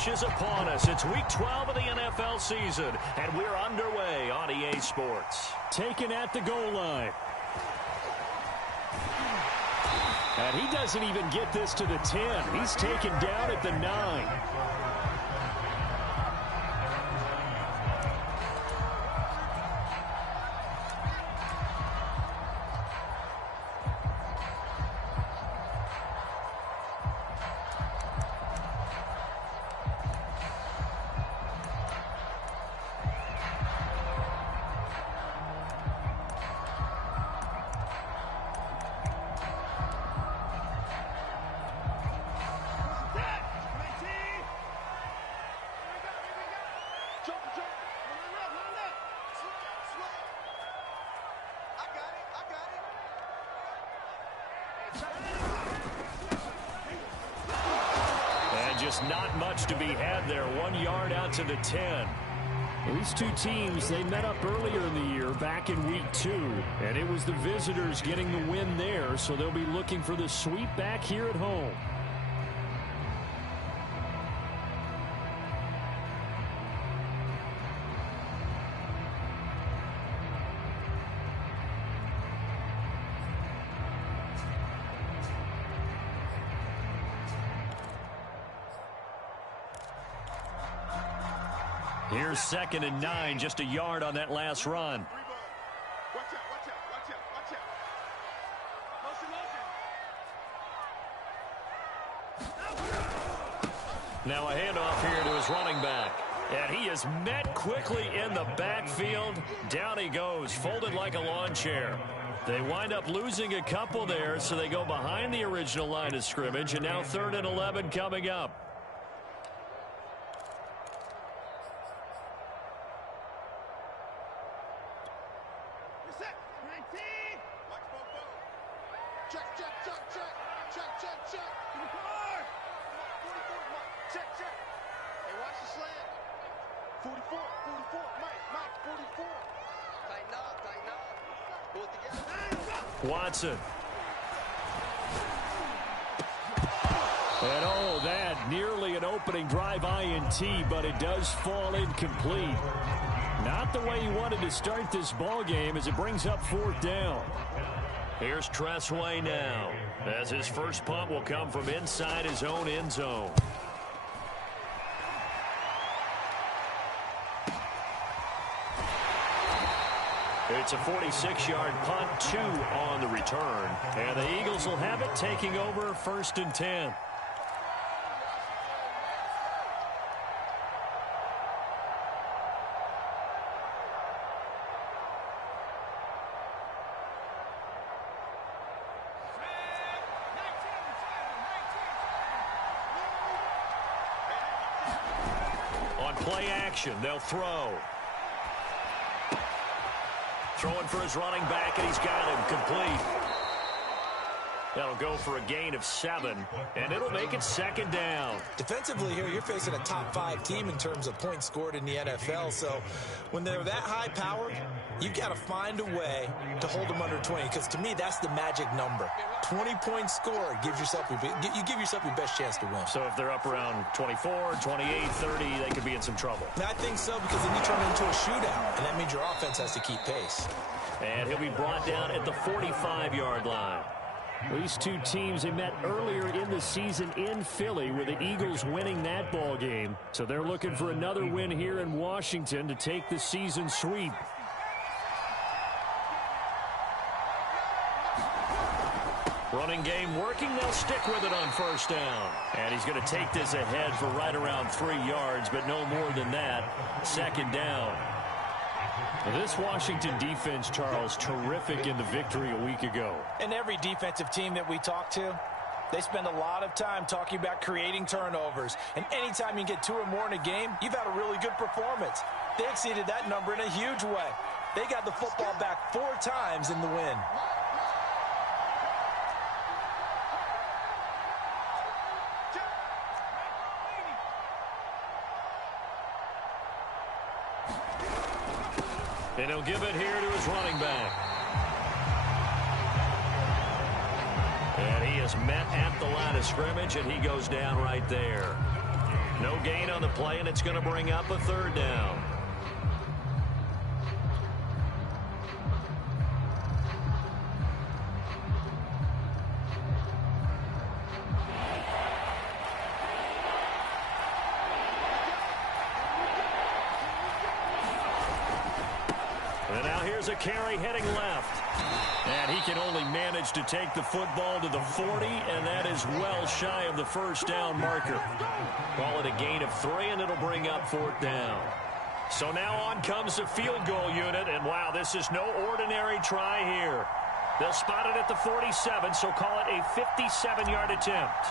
rush is upon us. It's Week 12 of the NFL season, and we're underway on EA Sports. Taken at the goal line. And he doesn't even get this to the 10. He's taken down at the 9. Just not much to be had there. 1 yard out to the 10. These two teams, they met up earlier in the year back in Week 2. And it was the visitors getting the win there, so they'll be looking for the sweep back here at home. Here's 2nd and 9, just a yard on that last run. Watch out. Motion. Now a handoff here to his running back. And he is met quickly in the backfield. Down he goes, folded like a lawn chair. They wind up losing a couple there, so they go behind the original line of scrimmage, and now 3rd and 11 coming up. Watson. And oh, that nearly an opening drive INT, but it does fall incomplete. Not the way he wanted to start this ball game as it brings up 4th down. Here's Tressway now, as his first punt will come from inside his own end zone. It's a 46-yard punt, 2 on the return. And the Eagles will have it, taking over 1st and 10. On play action, they'll throw. Throwing for his running back, and he's got him complete. That'll go for a gain of 7, and it'll make it 2nd down. Defensively here, you're facing a top 5 team in terms of points scored in the NFL. So when they're that high powered, you've got to find a way to hold them under 20, because to me, that's the magic number. 20 points scored gives yourself you give yourself your best chance to win. So if they're up around 24, 28, 30, they could be in some trouble. I think so, because then you turn it into a shootout, and that means your offense has to keep pace. And he'll be brought down at the 45-yard line. These two teams, they met earlier in the season in Philly, with the Eagles winning that ball game. So they're looking for another win here in Washington to take the season sweep. Running game working. They'll stick with it on 1st down. And he's going to take this ahead for right around 3 yards, but no more than that. 2nd down. This Washington defense, Charles, terrific in the victory a week ago. And every defensive team that we talk to, they spend a lot of time talking about creating turnovers. And anytime you get 2 or more in a game, you've had a really good performance. They exceeded that number in a huge way. They got the football back 4 times in the win. And he'll give it here to his running back. And he is met at the line of scrimmage, and he goes down right there. No gain on the play, and it's going to bring up a third down. And now here's a carry heading left. And he can only manage to take the football to the 40, and that is well shy of the first down marker. Call it a gain of 3, and it'll bring up fourth down. So now on comes the field goal unit, and wow, this is no ordinary try here. They'll spot it at the 47, so call it a 57-yard attempt.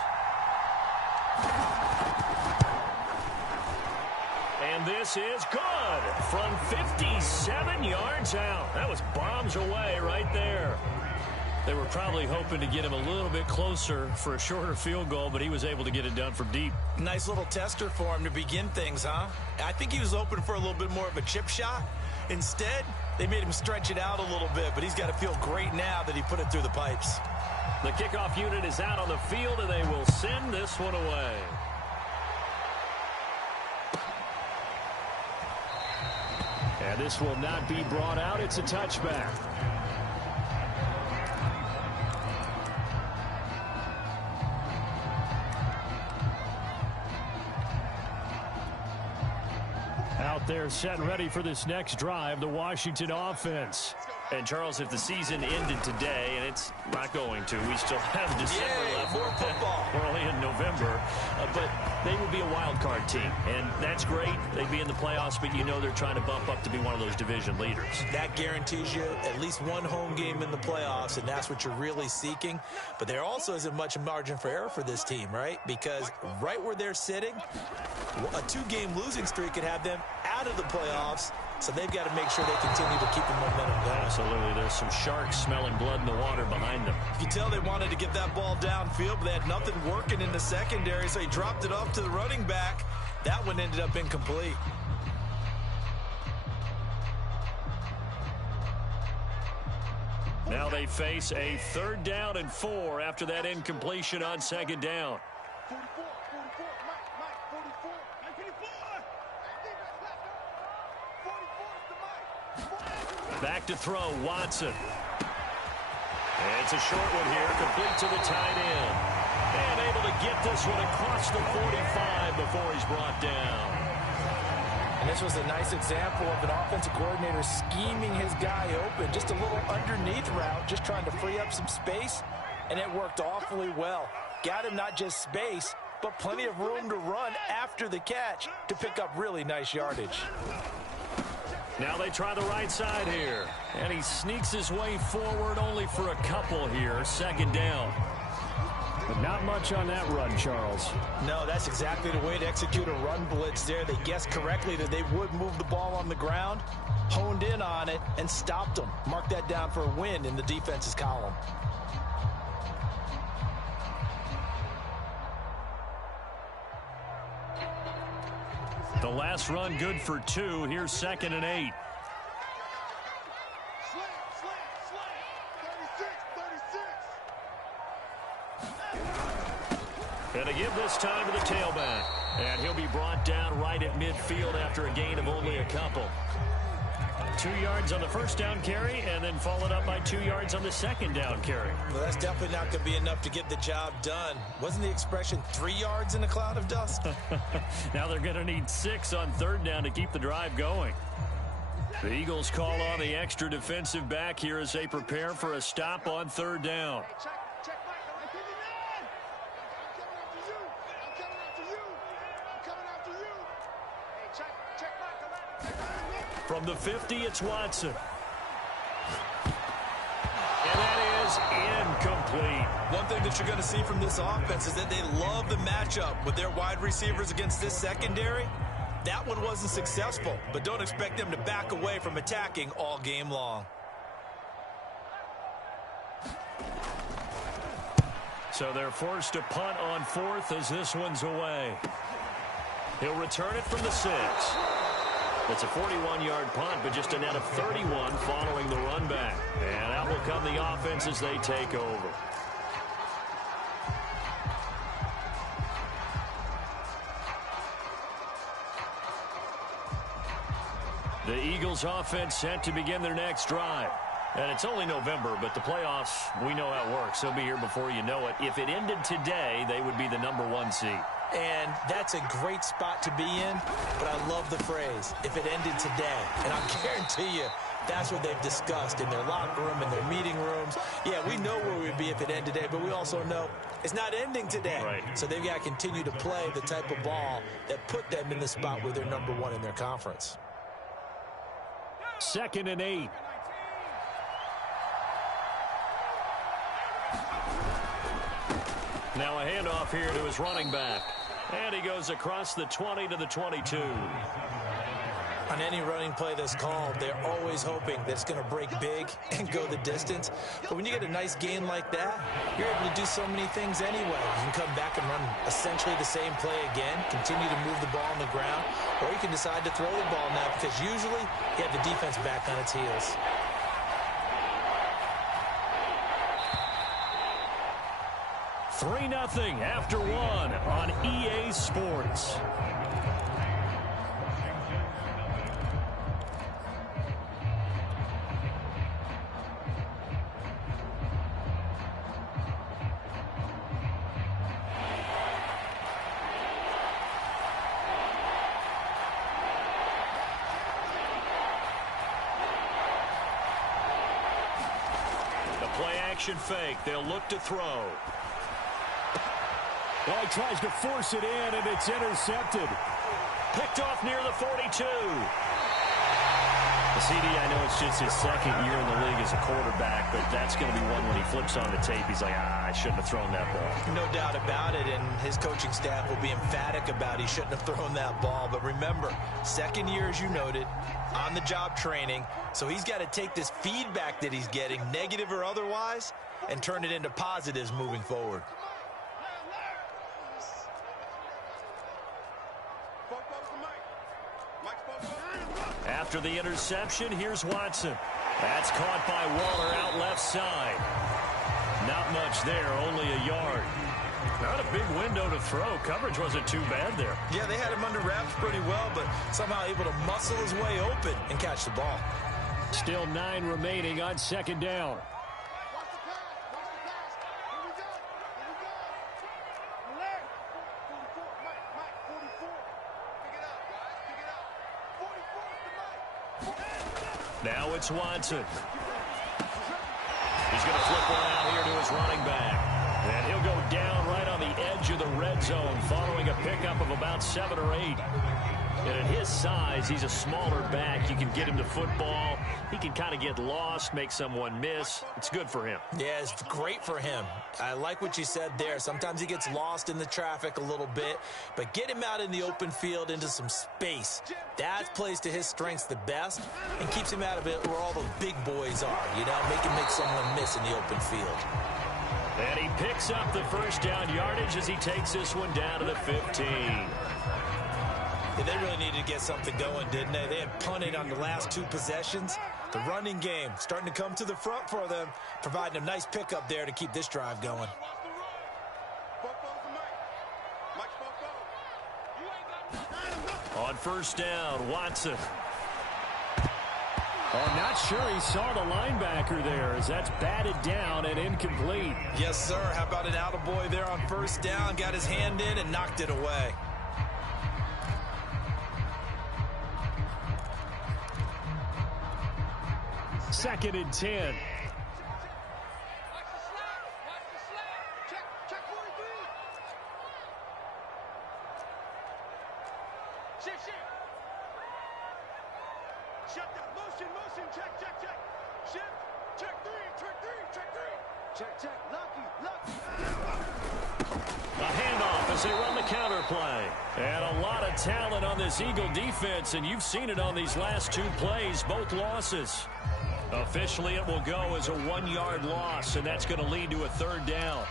And this is good from 57 yards out. That was bombs away right there. They were probably hoping to get him a little bit closer for a shorter field goal, but he was able to get it done from deep. Nice little tester for him to begin things, huh? I think he was open for a little bit more of a chip shot. Instead, they made him stretch it out a little bit, but he's got to feel great now that he put it through the pipes. The kickoff unit is out on the field, and they will send this one away. And this will not be brought out. It's a touchback. Out there set and ready for this next drive, the Washington offense. And, Charles, if the season ended today, and it's not going to, we still have December left. More football. We're only in November. But they would be a wild card team, and that's great. They'd be in the playoffs, but you know they're trying to bump up to be one of those division leaders. That guarantees you at least one home game in the playoffs, and that's what you're really seeking. But there also isn't much margin for error for this team, right? Because right where they're sitting, a 2-game losing streak could have them out of the playoffs. So they've got to make sure they continue to keep the momentum going. Absolutely. There's some sharks smelling blood in the water behind them. You can tell they wanted to get that ball downfield, but they had nothing working in the secondary, so he dropped it off to the running back. That one ended up incomplete. Now they face a 3rd down and 4 after that incompletion on 2nd down. 44, 44, Mike, 44, 44. Back to throw, Watson. It's a short one here, complete to the tight end. And able to get this one across the 45 before he's brought down. And this was a nice example of an offensive coordinator scheming his guy open. Just a little underneath route, just trying to free up some space, and it worked awfully well. Got him not just space, but plenty of room to run after the catch to pick up really nice yardage. Now they try the right side here. And he sneaks his way forward only for a couple here. 2nd down. But not much on that run, Charles. No, that's exactly the way to execute a run blitz there. They guessed correctly that they would move the ball on the ground, honed in on it, and stopped them. Mark that down for a win in the defense's column. The last run good for 2. Here's 2nd and 8. And to give this time to the tailback. And he'll be brought down right at midfield after a gain of only a couple. 2 yards on the 1st down carry, and then followed up by 2 yards on the 2nd down carry. Well, that's definitely not going to be enough to get the job done. Wasn't the expression 3 yards in a cloud of dust? Now they're going to need 6 on 3rd down to keep the drive going. The Eagles call on the extra defensive back here as they prepare for a stop on 3rd down. From the 50, it's Watson. And that is incomplete. One thing that you're going to see from this offense is that they love the matchup with their wide receivers against this secondary. That one wasn't successful, but don't expect them to back away from attacking all game long. So they're forced to punt on 4th as this one's away. He'll return it from the 6. It's a 41-yard punt, but just a net of 31 following the run back. And out will come the offense as they take over. The Eagles offense set to begin their next drive. And it's only November, but the playoffs, we know how it works. They'll be here before you know it. If it ended today, they would be the #1 seed. And that's a great spot to be in, but I love the phrase, if it ended today. And I guarantee you, that's what they've discussed in their locker room, in their meeting rooms. Yeah, we know where we'd be if it ended today, but we also know it's not ending today. Right. So they've got to continue to play the type of ball that put them in the spot where they're #1 in their conference. 2nd and 8. Now a handoff here to his running back. And he goes across the 20 to the 22. On any running play that's called, they're always hoping that it's going to break big and go the distance. But when you get a nice gain like that, you're able to do so many things anyway. You can come back and run essentially the same play again, continue to move the ball on the ground, or you can decide to throw the ball now because usually you have the defense back on its heels. Three 0 after 1 on EA Sports. The play action fake. They'll look to throw. Well, he tries to force it in, and it's intercepted. Picked off near the 42. The CD, I know it's just his second year in the league as a quarterback, but that's going to be one when he flips on the tape. He's like, I shouldn't have thrown that ball. No doubt about it, and his coaching staff will be emphatic about he shouldn't have thrown that ball. But remember, second year, as you noted, on-the-job training, so he's got to take this feedback that he's getting, negative or otherwise, and turn it into positives moving forward. After the interception, here's Watson. That's caught by Waller out left side. Not much there, only a yard. Not a big window to throw. Coverage wasn't too bad there. Yeah, they had him under wraps pretty well, but somehow able to muscle his way open and catch the ball. Still 9 remaining on 2nd down. Now it's Watson. He's going to flip one out here to his running back. And he'll go down right on the edge of the red zone following a pickup of about 7 or 8. And at his size, he's a smaller back. You can get him to football. He can kind of get lost, make someone miss. It's good for him. Yeah, it's great for him. I like what you said there. Sometimes he gets lost in the traffic a little bit, but get him out in the open field into some space. That plays to his strengths the best and keeps him out of it where all the big boys are, you know, make someone miss in the open field. And he picks up the first down yardage as he takes this one down to the 15. Yeah, they really needed to get something going, didn't they? They had punted on the last 2 possessions. The running game starting to come to the front for them, providing a nice pickup there to keep this drive going. On first down, Watson. Oh, I'm not sure he saw the linebacker there as that's batted down and incomplete. Yes, sir. How about an attaboy there on first down? Got his hand in and knocked it away. Second and 10. Shut down. Motion. Check. Shift. Check 3. Check. Lucky. A handoff as they run the counter play. And a lot of talent on this Eagle defense, and you've seen it on these last 2 plays, both losses. Officially, it will go as a 1-yard loss, and that's going to lead to a 3rd down.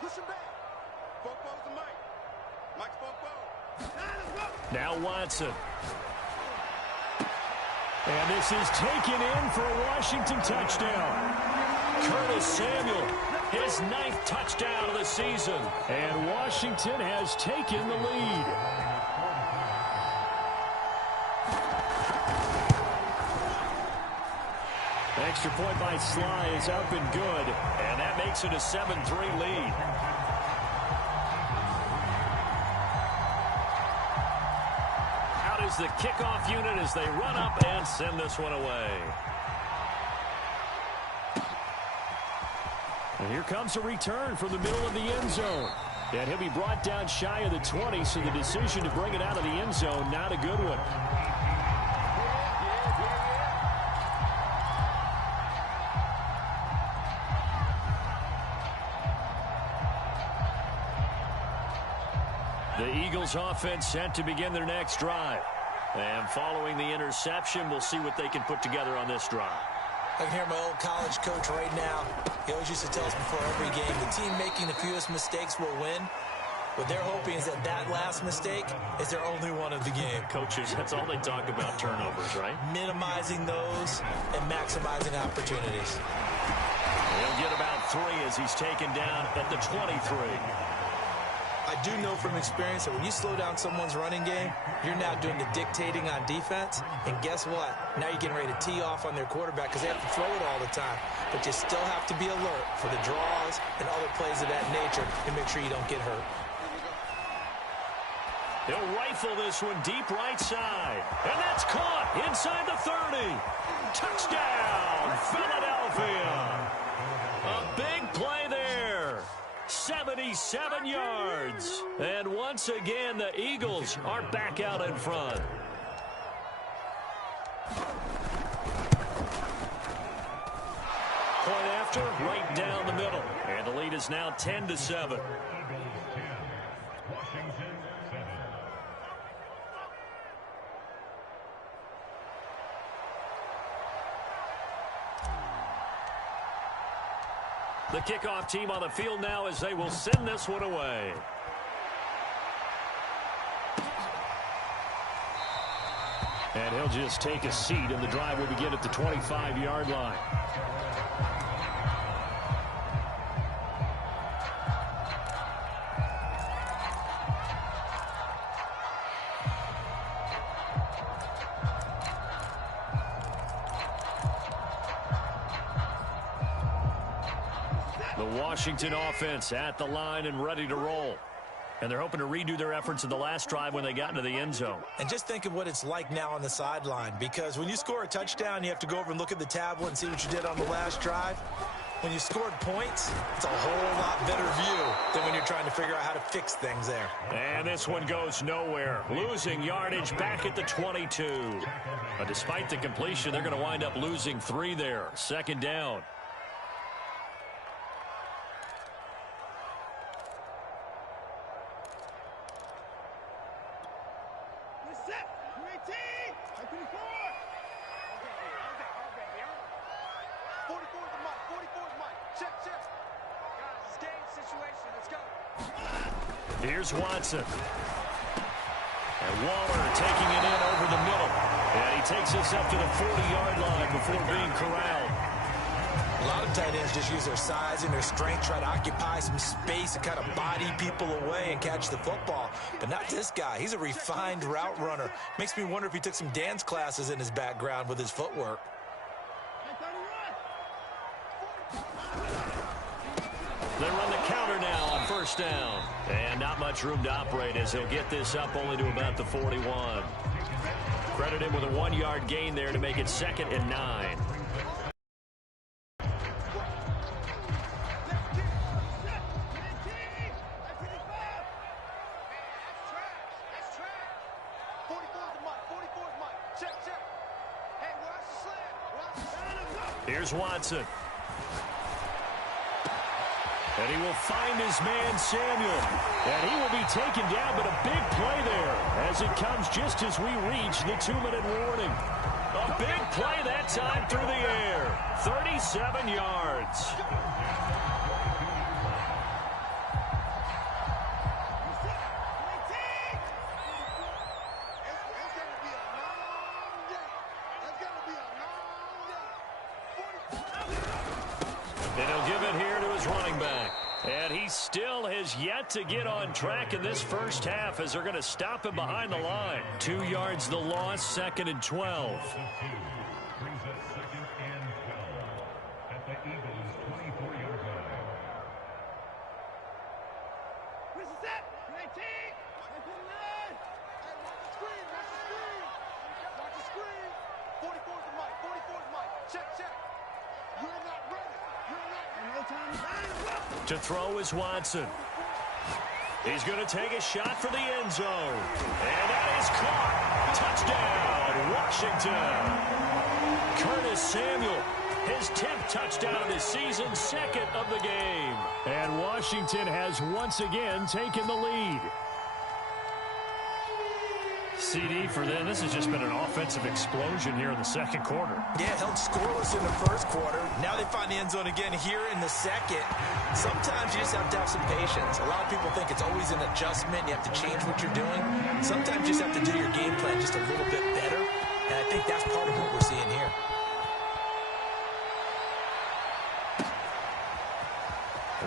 Push him back. Foco's the Mike. Mike's Foco. Now Watson. And this is taken in for a Washington touchdown. Curtis Samuel, his 9th touchdown of the season. And Washington has taken the lead. Extra point by Sly is up and good. And that makes it a 7-3 lead. Out is the kickoff unit as they run up and send this one away. And here comes a return from the middle of the end zone. And he'll be brought down shy of the 20, so the decision to bring it out of the end zone, not a good one. The Eagles offense set to begin their next drive. And following the interception, we'll see what they can put together on this drive. I can hear my old college coach right now. He always used to tell us before every game, the team making the fewest mistakes will win. What they're hoping is that that last mistake is their only one of the game. Coaches, that's all they talk about, turnovers, right? Minimizing those and maximizing opportunities. He'll get about 3 as he's taken down at the 23. I do know from experience that when you slow down someone's running game, you're now doing the dictating on defense. And guess what? Now you're getting ready to tee off on their quarterback because they have to throw it all the time. But you still have to be alert for the draws and other plays of that nature and make sure you don't get hurt. He'll rifle this one deep right side. And that's caught inside the 30. Touchdown, Philadelphia. A big play there. 77 yards. And once again, the Eagles are back out in front. Point after, right down the middle. And the lead is now 10-7. The kickoff team on the field now as they will send this one away. And he'll just take a seat, and the drive will begin at the 25-yard line. The Washington offense at the line and ready to roll. And they're hoping to redo their efforts in the last drive when they got into the end zone. And just think of what it's like now on the sideline, because when you score a touchdown, you have to go over and look at the tablet and see what you did on the last drive. When you scored points, it's a whole lot better view than when you're trying to figure out how to fix things there. And this one goes nowhere. Losing yardage back at the 22. But despite the completion, they're going to wind up losing 3 there. Second down. Here's Watson. And Waller taking it in over the middle. And he takes this up to the 40-yard line before being corralled. A lot of tight ends just use their size and their strength, try to occupy some space and kind of body people away and catch the football. But not this guy. He's a refined route runner. Makes me wonder if he took some dance classes in his background with his footwork. They run the counter now on first down. And not much room to operate as he'll get this up only to about the 41. Credit him with a 1-yard gain there to make it 2nd and 9. Here's Watson. And he will find his man, Samuel. And he will be taken down, but a big play there as it comes just as we reach the 2-minute warning. A big play that time through the air. 37 yards. It's going to be a long day. That's going to And he'll give it here to his running back. And he still has yet to get on track in this first half as they're going to stop him behind the line. 2 yards the loss, 2nd and 12. To throw is Watson. He's going to take a shot for the end zone. And that is caught. Touchdown, Washington. Curtis Samuel, his 10th touchdown of the season, 2nd of the game. And Washington has once again taken the lead. CD for them. This has just been an offensive explosion here in the second quarter. Yeah, held scoreless in the first quarter. Now they find the end zone again here in the second. Sometimes you just have to have some patience. A lot of people think it's always an adjustment. You have to change what you're doing. Sometimes you just have to do your game plan just a little bit better. And I think that's part of what we're seeing here.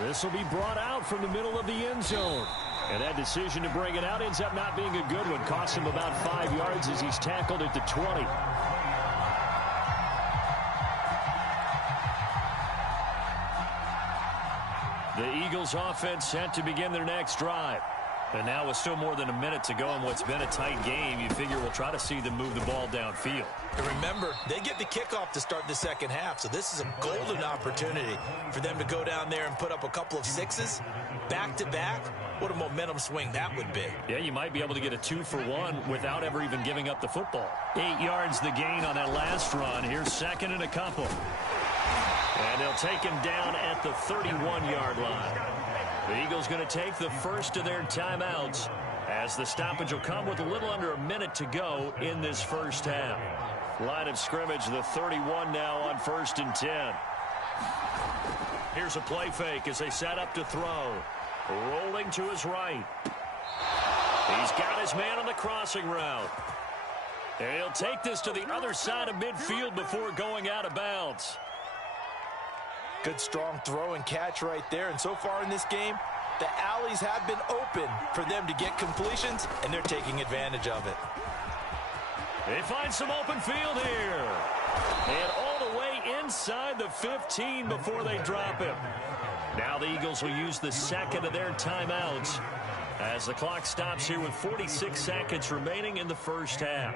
This will be brought out from the middle of the end zone. And that decision to bring it out ends up not being a good one. Costs him about 5 yards as he's tackled at the 20. The Eagles offense set to begin their next drive. And now with still more than a minute to go in what's been a tight game, you figure we'll try to see them move the ball downfield. And remember, they get the kickoff to start the second half, so this is a golden opportunity for them to go down there and put up a couple of sixes back-to-back. What a momentum swing that would be. Yeah, you might be able to get a 2-for-1 without ever even giving up the football. 8 yards the gain on that last run. Here's 2nd and a couple. And they'll take him down at the 31-yard line. The Eagles going to take the first of their timeouts as the stoppage will come with a little under a minute to go in this first half. Line of scrimmage, the 31 now on 1st and 10. Here's a play fake as they set up to throw. Rolling to his right. He's got his man on the crossing route. And he'll take this to the other side of midfield before going out of bounds. Good strong throw and catch right there. And so far in this game, the alleys have been open for them to get completions, and they're taking advantage of it. They find some open field here. And all the way inside the 15 before they drop him. Now the Eagles will use the second of their timeouts as the clock stops here with 46 seconds remaining in the first half.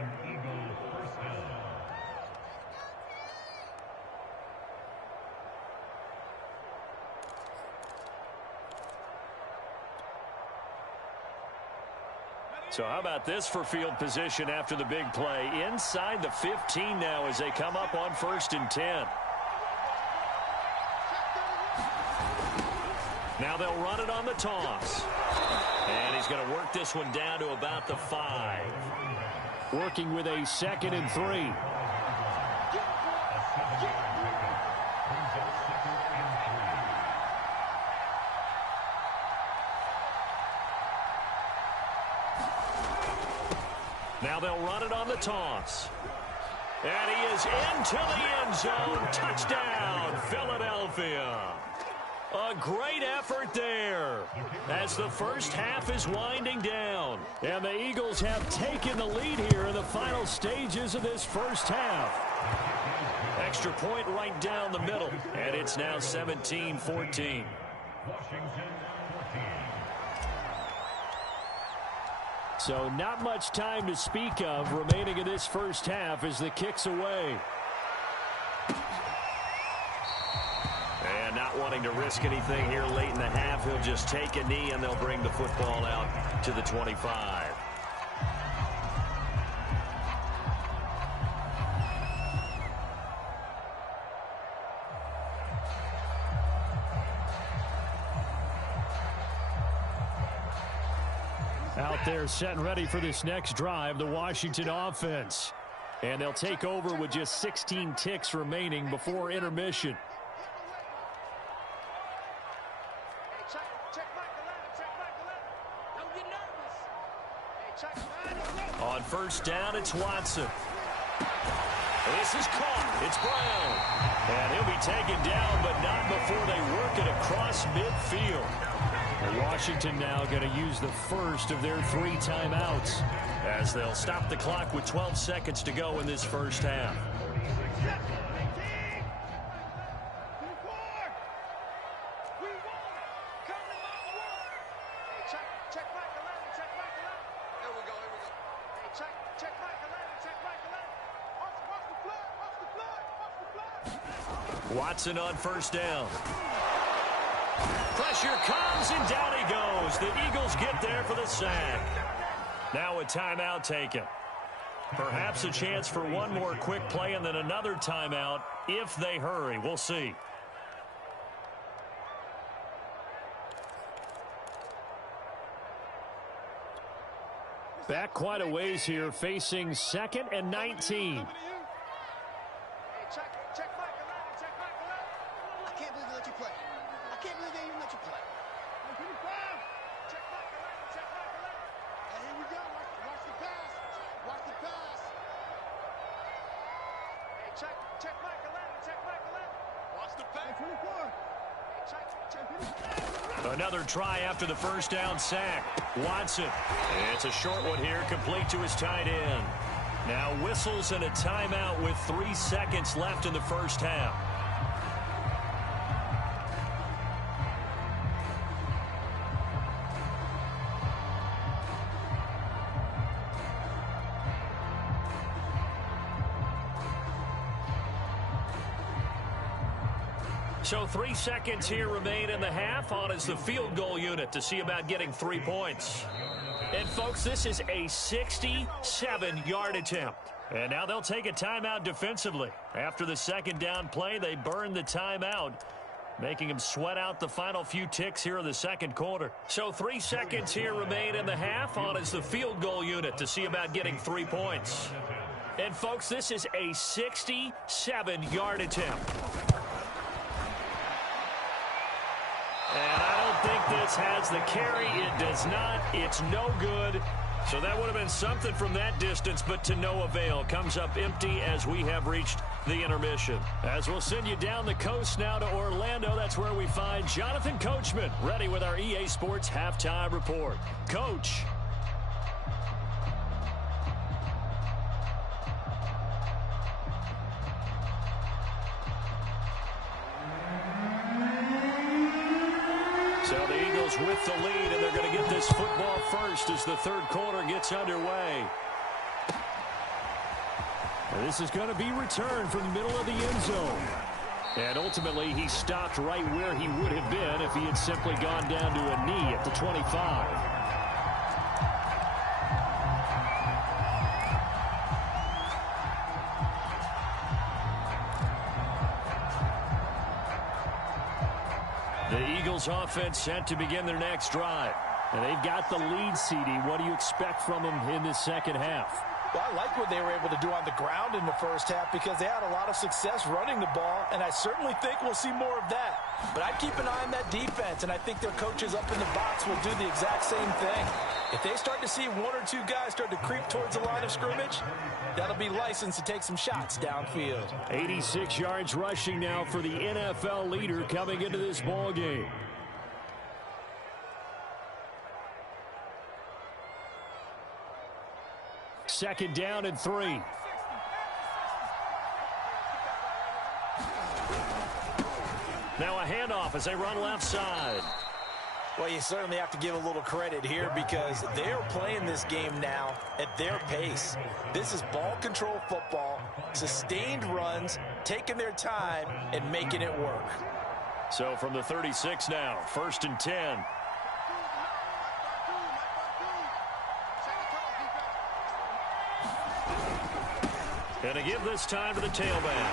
So how about this for field position after the big play? Inside the 15 now as they come up on 1st and 10. Now they'll run it on the toss. And he's going to work this one down to about the 5. Working with a 2nd and 3. Now they'll run it on the toss. And he is into the end zone. Touchdown, Philadelphia. A great effort there as the first half is winding down. And the Eagles have taken the lead here in the final stages of this first half. Extra point right down the middle. And it's now 17-14. So not much time to speak of remaining in this first half as the kick's away. And not wanting to risk anything here late in the half, he'll just take a knee and they'll bring the football out to the 25. Out there set and ready for this next drive, the Washington offense. And they'll take over with just 16 ticks remaining before intermission. On 1st down, it's Watson. This is caught. It's Brown. And he'll be taken down, but not before they work it across midfield. Washington now going to use the first of their 3 timeouts as they'll stop the clock with 12 seconds to go in this first half. Watson on first down. Pressure comes, and down he goes. The Eagles get there for the sack. Now a timeout taken. Perhaps a chance for one more quick play and then another timeout if they hurry. We'll see. Back quite a ways here, facing 2nd and 19. Another try after the first down sack. Watson. It's a short one here, complete to his tight end. Now whistles and a timeout with 3 seconds left in the first half. So 3 seconds here remain in the half. On is the field goal unit to see about getting 3 points. And, folks, this is a 67-yard attempt. And now they'll take a timeout defensively. After the second down play, they burn the timeout, making them sweat out the final few ticks here in the second quarter. So 3 seconds here remain in the half. On is the field goal unit to see about getting 3 points. And, folks, this is a 67-yard attempt. And I don't think this has the carry. It does not. It's no good. So that would have been something from that distance, but to no avail. Comes up empty as we have reached the intermission. As we'll send you down the coast now to Orlando, that's where we find Jonathan Coachman, ready with our EA Sports Halftime Report. Coach. So the Eagles with the lead, and they're going to get this football first as the third quarter gets underway. And this is going to be returned from the middle of the end zone. And ultimately, he stopped right where he would have been if he had simply gone down to a knee at the 25. The Eagles offense set to begin their next drive. And they've got the lead, CD. What do you expect from them in this second half? Well, I like what they were able to do on the ground in the first half because they had a lot of success running the ball, and I certainly think we'll see more of that. But I'd keep an eye on that defense, and I think their coaches up in the box will do the exact same thing. If they start to see 1 or 2 guys start to creep towards the line of scrimmage, that'll be licensed to take some shots downfield. 86 yards rushing now for the NFL leader coming into this ball game. Second down and 3. Now a handoff as they run left side. Well, you certainly have to give a little credit here because they're playing this game now at their pace. This is ball control football, sustained runs, taking their time, and making it work. So from the 36 now, 1st and 10. Going to give this time to the tailback.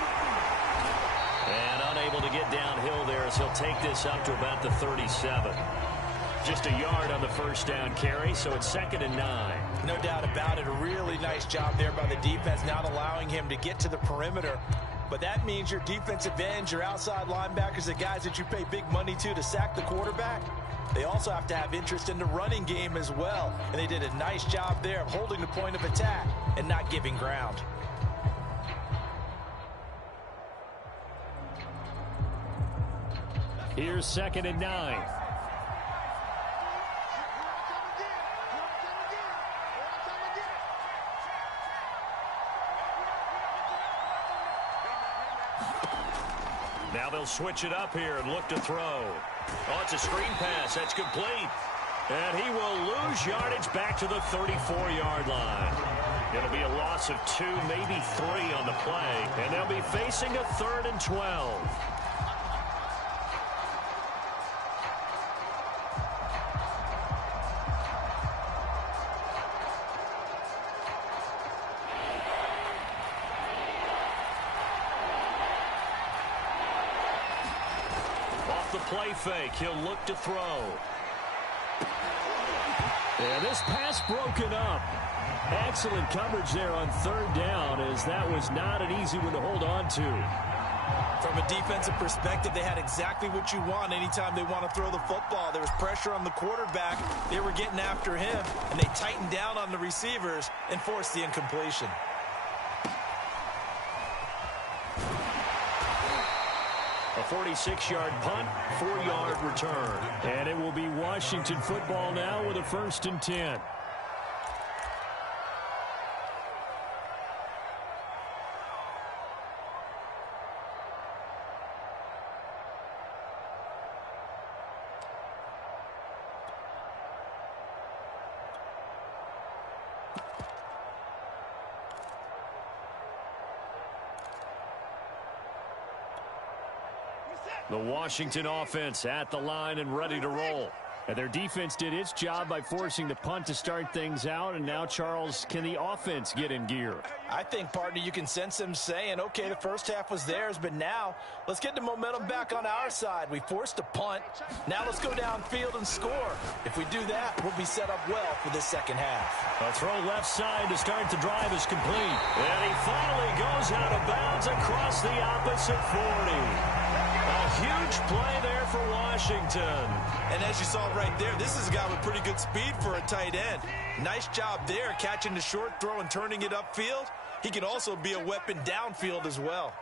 And unable to get downhill there as he'll take this up to about the 37. Just a yard on the first down carry, so it's 2nd and 9. No doubt about it. A really nice job there by the defense, not allowing him to get to the perimeter. But that means your defensive ends, your outside linebackers, the guys that you pay big money to sack the quarterback, they also have to have interest in the running game as well. And they did a nice job there of holding the point of attack and not giving ground. Here's 2nd and 9. Now they'll switch it up here and look to throw. Oh, it's a screen pass. That's complete. And he will lose yardage back to the 34-yard line. It'll be a loss of 2, maybe 3 on the play. And they'll be facing a 3rd and 12. Off the play fake, he'll look to throw. And this pass broken up. Excellent coverage there on 3rd down, as that was not an easy one to hold on to. From a defensive perspective, they had exactly what you want anytime they want to throw the football. There was pressure on the quarterback. They were getting after him, and they tightened down on the receivers and forced the incompletion. A 46-yard punt, 4-yard return. And it will be Washington football now with a 1st and 10. The Washington offense at the line and ready to roll. And their defense did its job by forcing the punt to start things out. And now, Charles, can the offense get in gear? I think, partner, you can sense them saying, okay, the first half was theirs, but now let's get the momentum back on our side. We forced a punt. Now let's go downfield and score. If we do that, we'll be set up well for this second half. A throw left side to start the drive is complete. And he finally goes out of bounds across the opposite 40. A huge play there for Washington. And as you saw right there, this is a guy with pretty good speed for a tight end. Nice job there, catching the short throw and turning it upfield. He can also be a weapon downfield as well.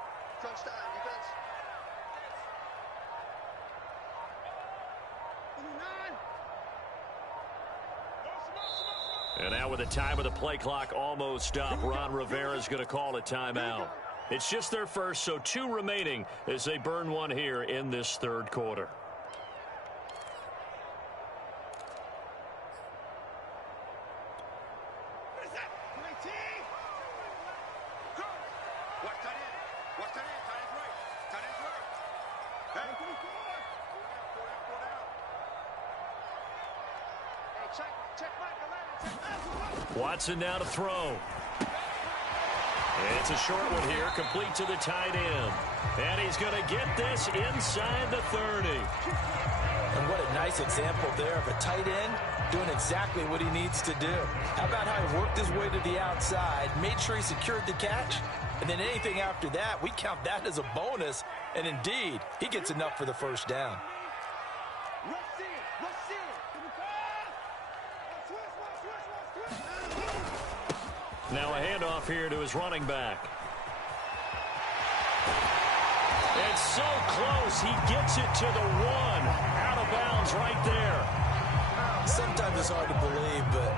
And now with the time of the play clock almost up, Ron Rivera's going to call a timeout. It's just their first, so 2 remaining as they burn one here in this 3rd quarter. Watson now to throw. It's a short one here, complete to the tight end. And he's going to get this inside the 30. And what a nice example there of a tight end doing exactly what he needs to do. How about how he worked his way to the outside, made sure he secured the catch, and then anything after that, we count that as a bonus. And indeed, he gets enough for the first down. Now a handoff here to his running back. It's so close. He gets it to the 1. Out of bounds right there. Sometimes it's hard to believe, but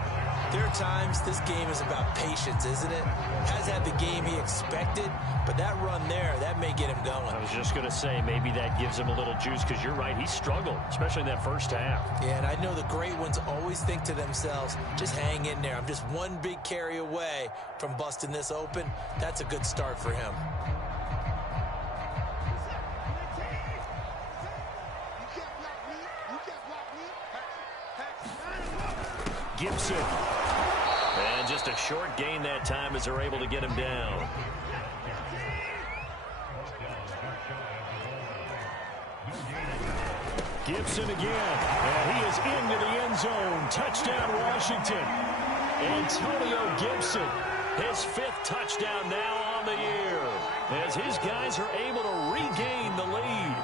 there are times this game is about patience, isn't it? Has had the game he expected, but that run there, that may get him going. I was just going to say, maybe that gives him a little juice, because you're right, he struggled, especially in that first half. Yeah, and I know the great ones always think to themselves, just hang in there. I'm just one big carry away from busting this open. That's a good start for him. Gibson. And just a short gain that time as they're able to get him down. Gibson again. And he is into the end zone. Touchdown, Washington. Antonio Gibson. His 5th touchdown now on the year, as his guys are able to regain the lead.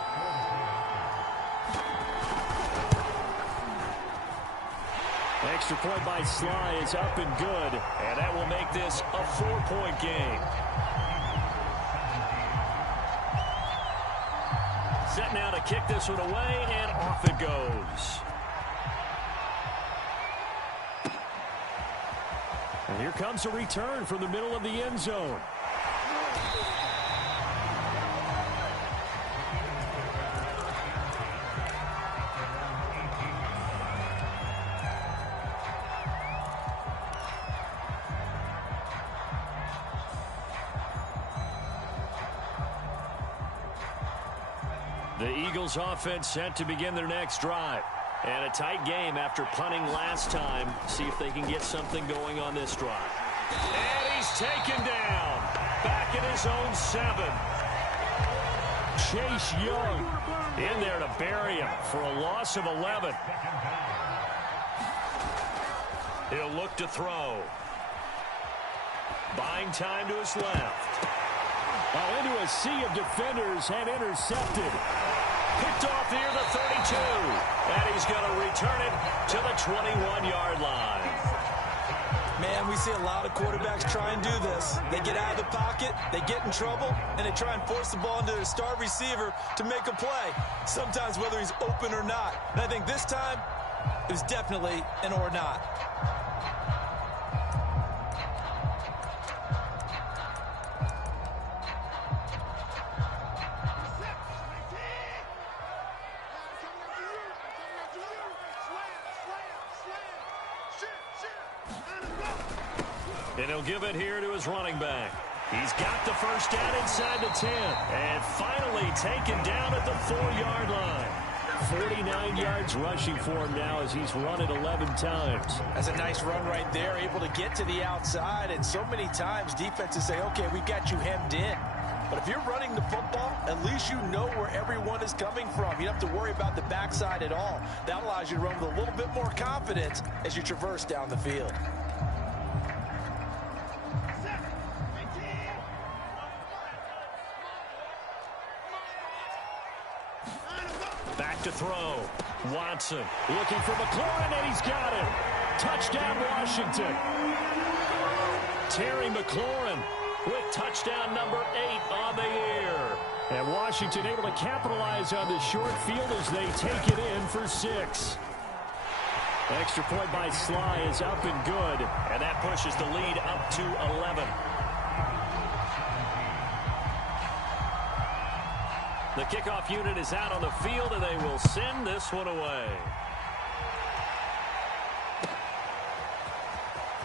Extra point by Sly is up and good. And that will make this a 4-point game. Set now to kick this one away, and off it goes. And here comes a return from the middle of the end zone. The Eagles offense set to begin their next drive. And a tight game after punting last time. See if they can get something going on this drive. And he's taken down. Back at his own 7. Chase Young in there to bury him for a loss of 11. He'll look to throw. Buying time to his left. Well, into a sea of defenders and intercepted. Picked off near the 32. And he's going to return it to the 21-yard line. Man, we see a lot of quarterbacks try and do this. They get out of the pocket, they get in trouble, and they try and force the ball into their star receiver to make a play, sometimes whether he's open or not. And I think this time, it was definitely an or not. And he'll give it here to his running back. He's got the first down inside the 10. And finally taken down at the 4-yard line. 49 yards rushing for him now as he's run it 11 times. That's a nice run right there, able to get to the outside. And so many times defenses say, okay, we got you hemmed in. But if you're running the football, at least you know where everyone is coming from. You don't have to worry about the backside at all. That allows you to run with a little bit more confidence as you traverse down the field. Back to throw. Watson looking for McLaurin, and he's got him. Touchdown, Washington. Terry McLaurin with touchdown number 8 on the year. And Washington able to capitalize on the short field as they take it in for 6. Extra point by Sly is up and good. And that pushes the lead up to 11. The kickoff unit is out on the field, and they will send this one away.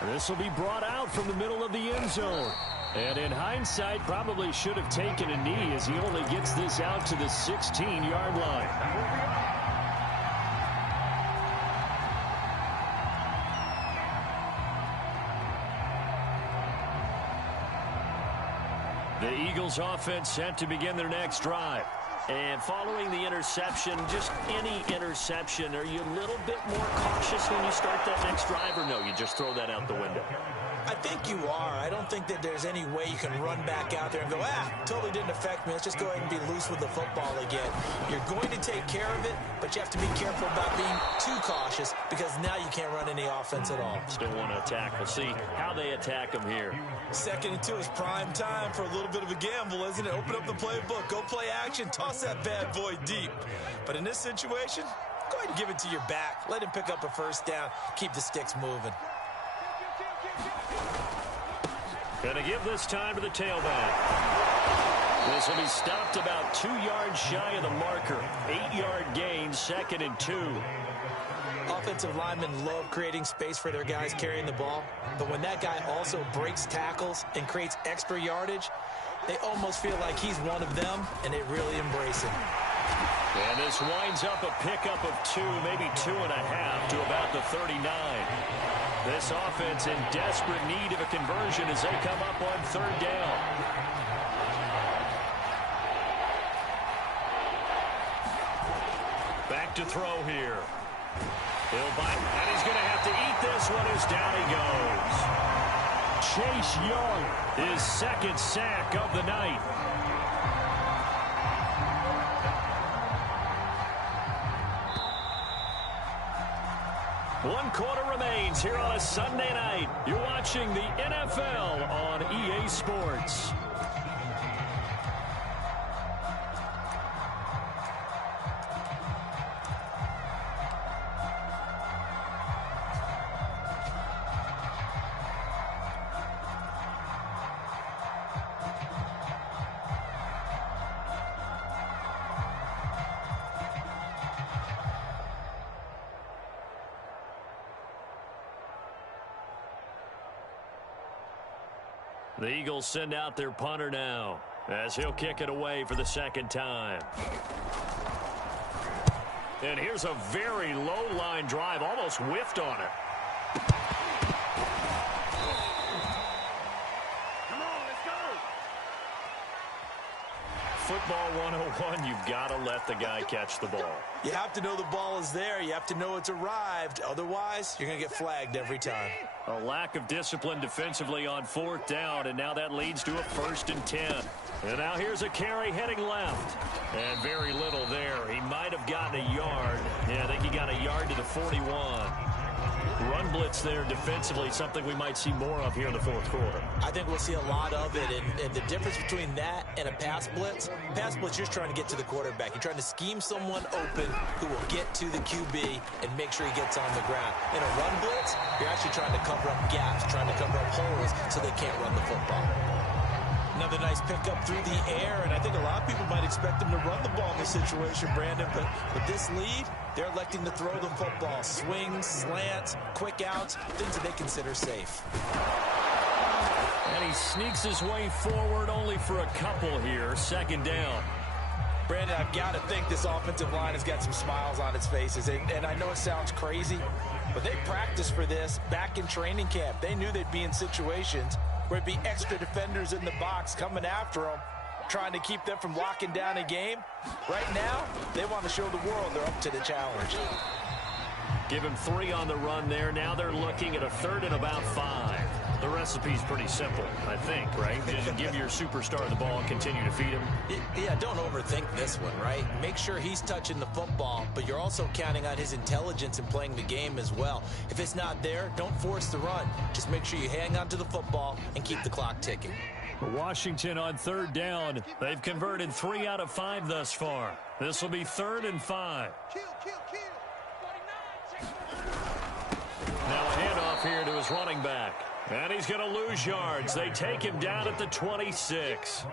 This will be brought out from the middle of the end zone. And in hindsight, probably should have taken a knee as he only gets this out to the 16-yard line. The Eagles offense set to begin their next drive. And following the interception, just any interception, are you a little bit more cautious when you start that next drive, or no, you just throw that out the window? I think you are. I don't think that there's any way you can run back out there and go, totally didn't affect me. Let's just go ahead and be loose with the football again. You're going to take care of it, but you have to be careful about being too cautious because now you can't run any offense at all. Still want to attack. We'll see how they attack them here. 2nd and 2 is prime time for a little bit of a gamble, isn't it? Open up the playbook, go play action, toss that bad boy deep. But in this situation, go ahead and give it to your back. Let him pick up a first down. Keep the sticks moving. Going to give this time to the tailback. This will be stopped about 2 yards shy of the marker. 8-yard gain, 2nd and 2. Offensive linemen love creating space for their guys carrying the ball. But when that guy also breaks tackles and creates extra yardage, they almost feel like he's one of them, and they really embrace him. And this winds up a pickup of 2, maybe 2.5 to about the 39. This offense in desperate need of a conversion as they come up on 3rd down. Back to throw here. He'll bite, and he's going to have to eat this one as down he goes. Chase Young, his 2nd sack of the night. One quarter remains here on a Sunday night. You're watching the NFL on EA Sports. The Eagles send out their punter now as he'll kick it away for the second time. And here's a very low line drive, almost whiffed on it. Come on, let's go. Football 101, you've got to let the guy catch the ball. You have to know the ball is there. You have to know it's arrived. Otherwise, you're going to get flagged every time. A lack of discipline defensively on fourth down, and now that leads to a 1st and 10. And now here's a carry heading left. And very little there. He might have gotten a yard. Yeah, I think he got a yard to the 41. Run blitz there defensively, something we might see more of here in the fourth quarter. I think we'll see a lot of it, and the difference between that and a pass blitz, you're just trying to get to the quarterback. You're trying to scheme someone open who will get to the QB and make sure he gets on the ground. In a run blitz, you're actually trying to cover up gaps, trying to cover up holes so they can't run the football. Another nice pickup through the air, and I think a lot of people might expect them to run the ball in this situation, Brandon, but with this lead, they're electing to throw the football. Swings, slants, quick outs, things that they consider safe. And he sneaks his way forward only for a couple here. Second down. Brandon, I've got to think this offensive line has got some smiles on its faces, and I know it sounds crazy, but they practiced for this back in training camp. They knew they'd be in situations where it'd be extra defenders in the box coming after them, trying to keep them from locking down a game. Right now, they want to show the world they're up to the challenge. Give him 3 on the run there. Now they're looking at a 3rd and about 5. The recipe's pretty simple, I think, right? Just give your superstar the ball and continue to feed him. Yeah, don't overthink this one, right? Make sure he's touching the football, but you're also counting on his intelligence in playing the game as well. If it's not there, don't force the run. Just make sure you hang on to the football and keep the clock ticking. Washington on 3rd down. They've converted 3 out of 5 thus far. This will be 3rd and 5. Kill, kill, kill. Now a handoff here to his running back. And he's going to lose yards. They take him down at the 26.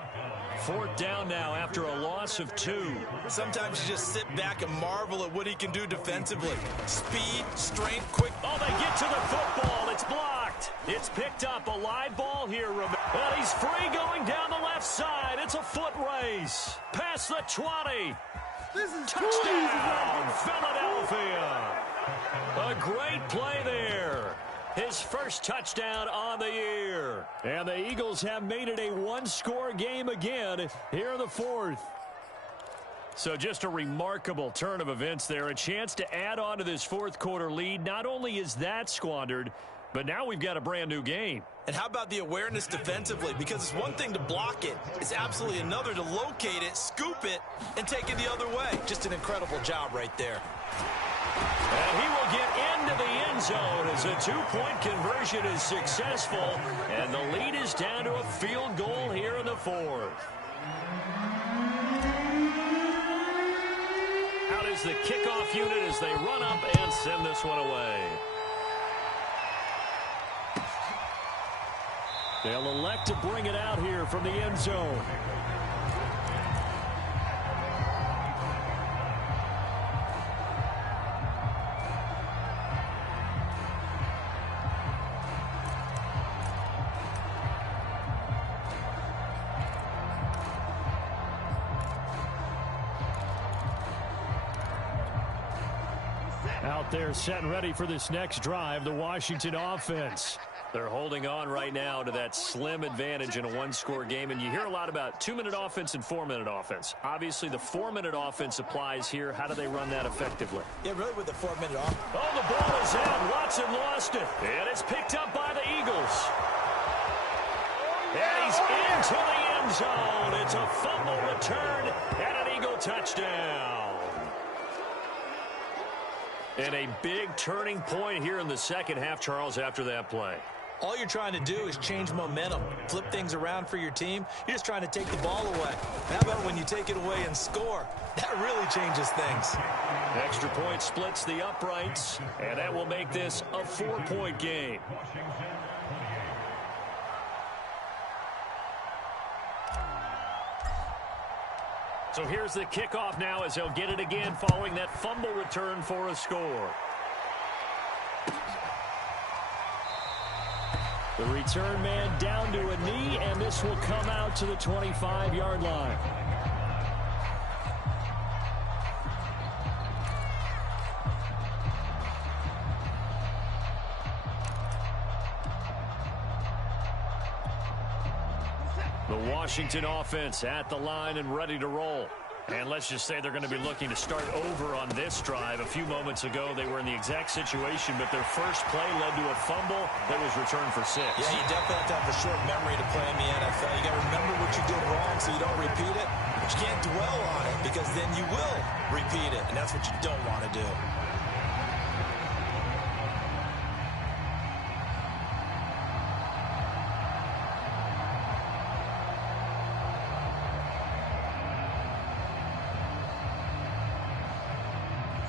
4th down now after a loss of 2. Sometimes you just sit back and marvel at what he can do defensively. Speed, strength, quick. Oh, they get to the football. It's blocked. It's picked up. A live ball here. And he's free going down the left side. It's a foot race. Past the 20. This is Touchdown, Philadelphia. A great play there. His first touchdown on the year. And the Eagles have made it a one-score game again here in the 4th. So just a remarkable turn of events there. A chance to add on to this fourth quarter lead. Not only is that squandered, but now we've got a brand new game. And how about the awareness defensively? Because it's one thing to block it. It's absolutely another to locate it, scoop it, and take it the other way. Just an incredible job right there. And he will get into the end zone as a 2-point conversion is successful. And the lead is down to a field goal here in the 4th. Out is the kickoff unit as they run up and send this one away. They'll elect to bring it out here from the end zone. Out there set and ready for this next drive, the Washington offense. They're holding on right now to that slim advantage in a one-score game, and you hear a lot about 2-minute offense and 4-minute offense. Obviously, the 4-minute offense applies here. How do they run that effectively? Yeah, really with the 4-minute offense. Oh, the ball is out. Watson lost it, and it's picked up by the Eagles. And he's into the end zone. It's a fumble return and an Eagle touchdown. And a big turning point here in the second half, Charles, after that play. All you're trying to do is change momentum, flip things around for your team. You're just trying to take the ball away. How about when you take it away and score? That really changes things. Extra point splits the uprights, and that will make this a 4-point game. So here's the kickoff now as they'll get it again following that fumble return for a score. The return man down to a knee, and this will come out to the 25-yard line. The Washington offense at the line and ready to roll. And let's just say they're going to be looking to start over on this drive. A few moments ago, they were in the exact situation, but their first play led to a fumble that was returned for 6. Yeah, you definitely have to have a short memory to play in the NFL. You got to remember what you did wrong so you don't repeat it. But you can't dwell on it because then you will repeat it, and that's what you don't want to do.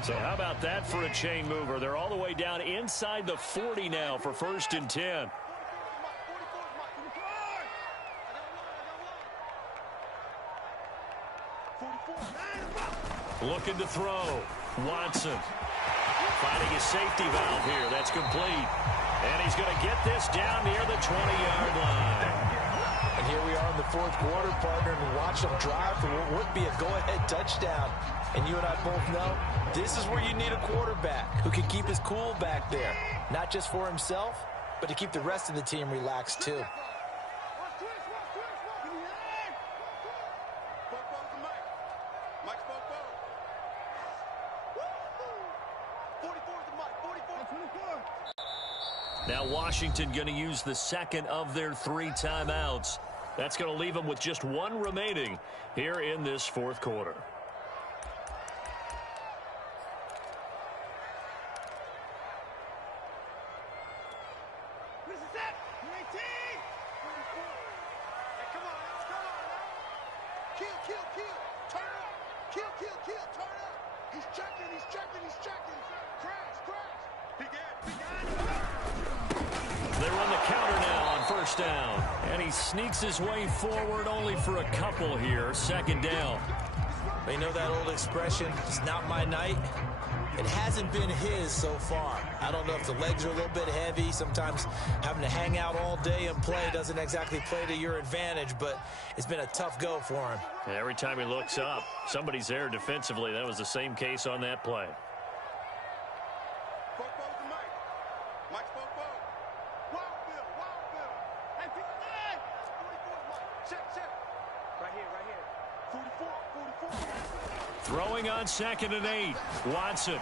So how about that for a chain mover? They're all the way down inside the 40 now for 1st and 10. Looking to throw. Watson finding his safety valve here. That's complete. And he's going to get this down near the 20-yard line. And here we are in the 4th quarter, partner, and watch them drive for what would be a go-ahead touchdown. And you and I both know this is where you need a quarterback who can keep his cool back there. Not just for himself, but to keep the rest of the team relaxed too. Now Washington going to use the second of their 3 timeouts. That's going to leave them with just 1 remaining here in this 4th quarter. They run the counter now on 1st down. And he sneaks his way forward only for a couple here. 2nd down. You know that old expression, it's not my night? It hasn't been his so far. I don't know if the legs are a little bit heavy. Sometimes having to hang out all day and play doesn't exactly play to your advantage, but it's been a tough go for him. And every time he looks up, somebody's there defensively. That was the same case on that play. Throwing on 2nd and 8. Watson.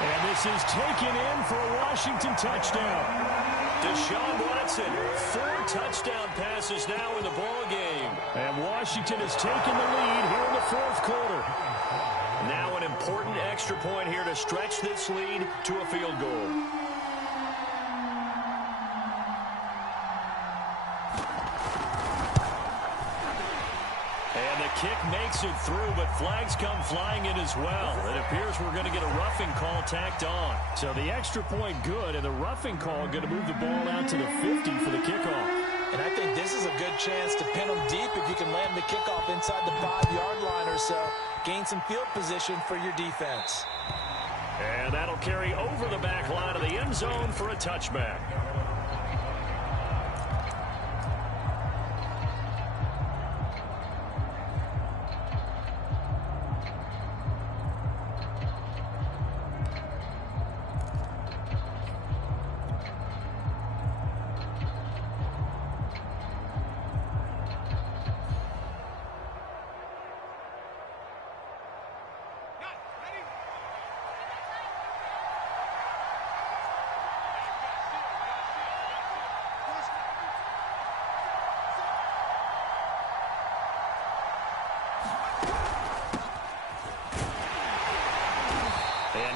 And this is taken in for a Washington touchdown. Deshaun Watson, 4 touchdown passes now in the ball game. And Washington has taken the lead here in the 4th quarter. Now an important extra point here to stretch this lead to a field goal. Kick makes it through, but flags come flying in as well. It appears we're going to get a roughing call tacked on. So the extra point good, and the roughing call going to move the ball out to the 50 for the kickoff. And I think this is a good chance to pin them deep if you can land the kickoff inside the 5-yard line or so. Gain some field position for your defense. And that'll carry over the back line of the end zone for a touchback.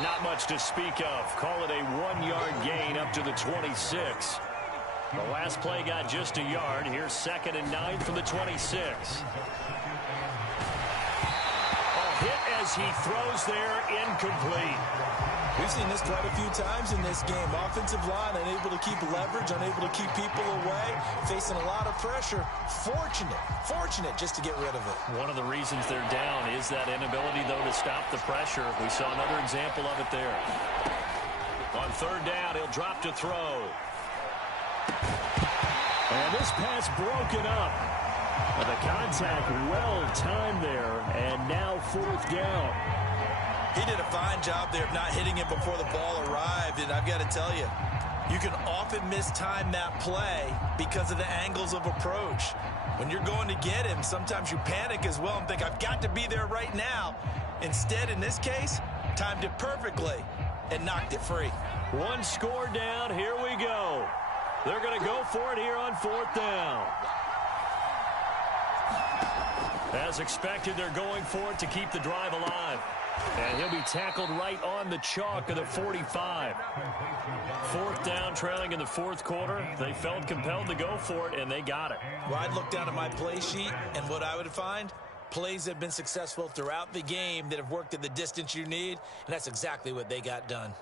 Not much to speak of. Call it a 1-yard gain up to the 26. The last play got just a yard. Here's 2nd and 9 from the 26. A hit as he throws there, incomplete. We've seen this quite a few times in this game. Offensive line unable to keep leverage, unable to keep people away, facing a lot of pressure. Fortunate just to get rid of it. One of the reasons they're down is that inability, though, to stop the pressure. We saw another example of it there. On 3rd down, he'll drop to throw. And this pass broken up. And the contact well timed there, and now 4th down. He did a fine job there of not hitting him before the ball arrived, and I've got to tell you, you can often mistime that play because of the angles of approach. When you're going to get him, sometimes you panic as well and think, I've got to be there right now. Instead, in this case, timed it perfectly and knocked it free. One score down. Here we go. They're going to go for it here on 4th down. As expected, they're going for it to keep the drive alive. And he'll be tackled right on the chalk of the 45. 4th down, trailing in the 4th quarter. They felt compelled to go for it, and they got it. Well, I'd look down at my play sheet, and what I would find, plays that have been successful throughout the game that have worked at the distance you need, and that's exactly what they got done.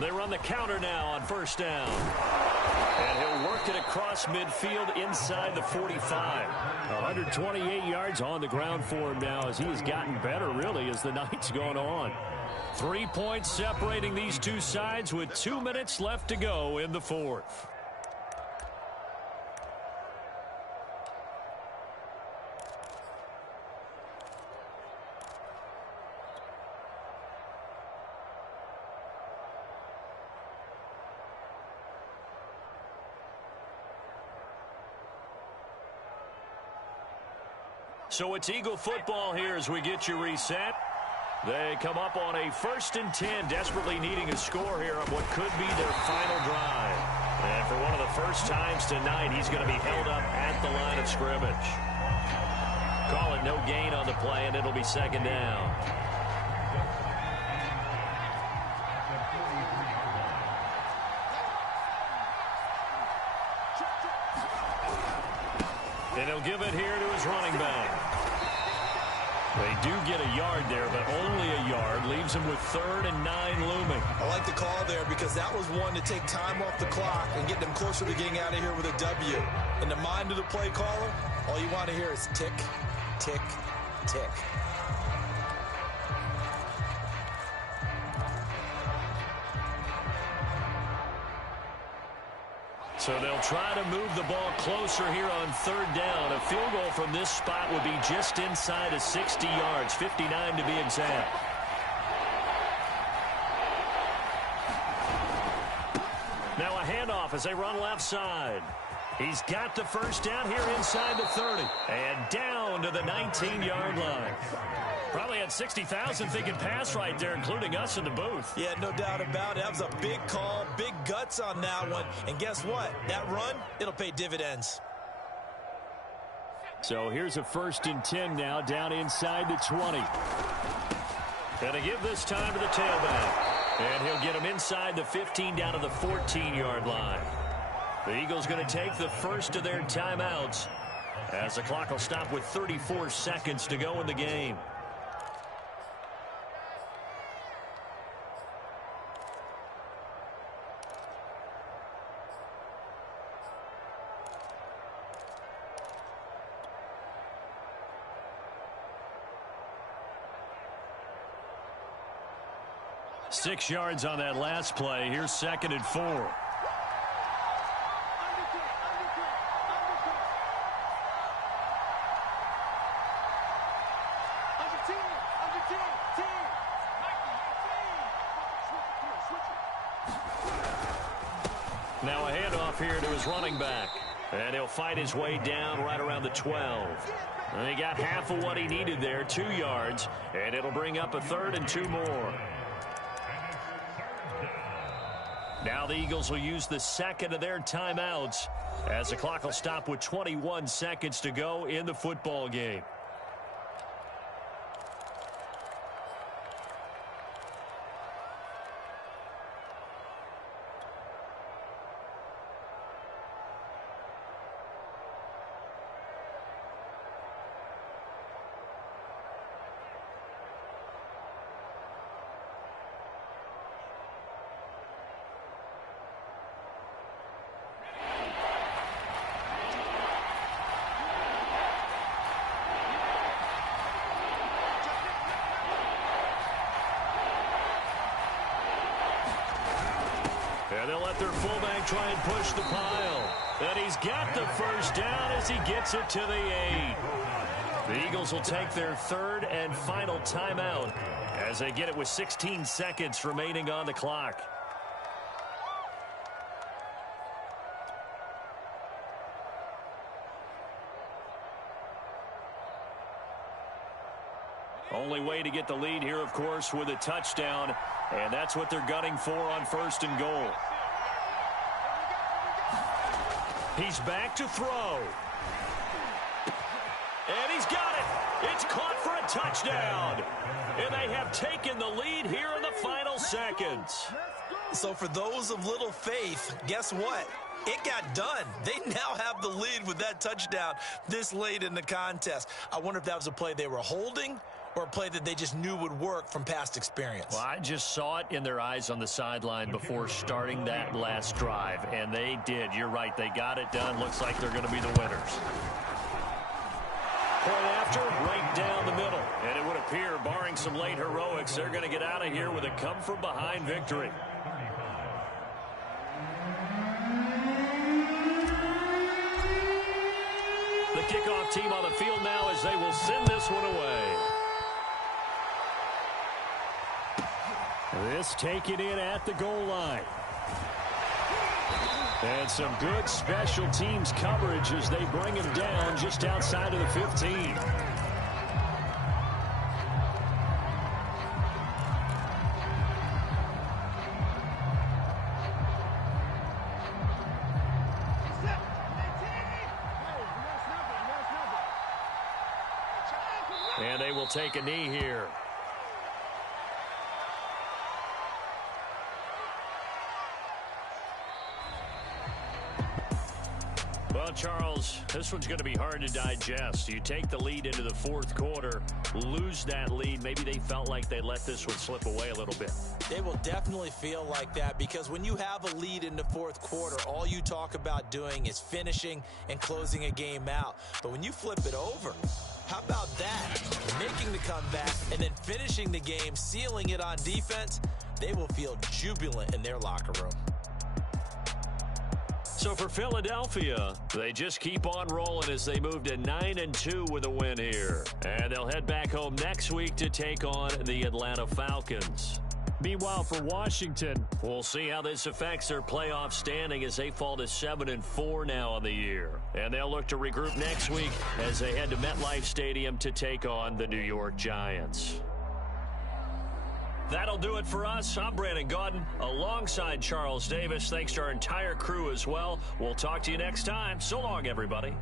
They run the counter now on 1st down. And he'll work it across midfield inside the 45. 128 yards on the ground for him now as he has gotten better, really, as the night's gone on. 3 points separating these two sides with 2 minutes left to go in the 4th. So it's Eagle football here as we get you reset. They come up on a 1st and 10, desperately needing a score here on what could be their final drive. And for one of the first times tonight, he's going to be held up at the line of scrimmage. Call it no gain on the play, and it'll be 2nd down. And he'll give it here to his running back. They do get a yard there, but only a yard. Leaves him with 3rd and 9 looming. I like the call there because that was one to take time off the clock and get them closer to getting out of here with a W. In the mind of the play caller, all you want to hear is tick, tick, tick. So they'll try to move the ball closer here on 3rd down. A field goal from this spot would be just inside of 60 yards, 59 to be exact. Now a handoff as they run left side. He's got the 1st down here inside the 30. And down to the 19-yard line. Probably had 60,000 thinking pass right there, including us in the booth. Yeah, no doubt about it. That was a big call, big guts on that one. And guess what? That run, it'll pay dividends. So here's a 1st and 10 now, down inside the 20. Gonna give this time to the tailback. And he'll get him inside the 15 down to the 14-yard line. The Eagles going to take the first of their timeouts as the clock will stop with 34 seconds to go in the game. Six yards on that last play. Here's 2nd and 4. Now a handoff here to his running back. And he'll fight his way down right around the 12. And he got half of what he needed there, 2 yards. And it'll bring up a 3rd and 2 more. Now the Eagles will use the 2nd of their timeouts as the clock will stop with 21 seconds to go in the football game. And they'll let their fullback try and push the pile. And he's got the first down as he gets it to the 8. The Eagles will take their third and final timeout as they get it with 16 seconds remaining on the clock. Only way to get the lead here, of course, with a touchdown, and that's what they're gunning for on first and goal. He's back to throw. And he's got it. It's caught for a touchdown. And they have taken the lead here in the final seconds. So for those of little faith, guess what? It got done. They now have the lead with that touchdown this late in the contest. I wonder if that was a play they were holding or a play that they just knew would work from past experience. Well, I just saw it in their eyes on the sideline before starting that last drive, and they did. You're right. They got it done. Looks like they're going to be the winners. Point after, right down the middle. And it would appear, barring some late heroics, they're going to get out of here with a come-from-behind victory. The kickoff team on the field now as they will send this one away. This taken in at the goal line. And some good special teams coverage as they bring him down just outside of the 15. And they will take a knee here. Well, Charles, this one's going to be hard to digest. You take the lead into the fourth quarter, lose that lead. Maybe they felt like they let this one slip away a little bit. They will definitely feel like that because when you have a lead in the fourth quarter, all you talk about doing is finishing and closing a game out. But when you flip it over, how about that? Making the comeback and then finishing the game, sealing it on defense, they will feel jubilant in their locker room. So for Philadelphia, they just keep on rolling as they move to 9-2 with a win here. And they'll head back home next week to take on the Atlanta Falcons. Meanwhile, for Washington, we'll see how this affects their playoff standing as they fall to 7-4 now on the year. And they'll look to regroup next week as they head to MetLife Stadium to take on the New York Giants. That'll do it for us. I'm Brandon Gaudin alongside Charles Davis. Thanks to our entire crew as well. We'll talk to you next time. So long, everybody.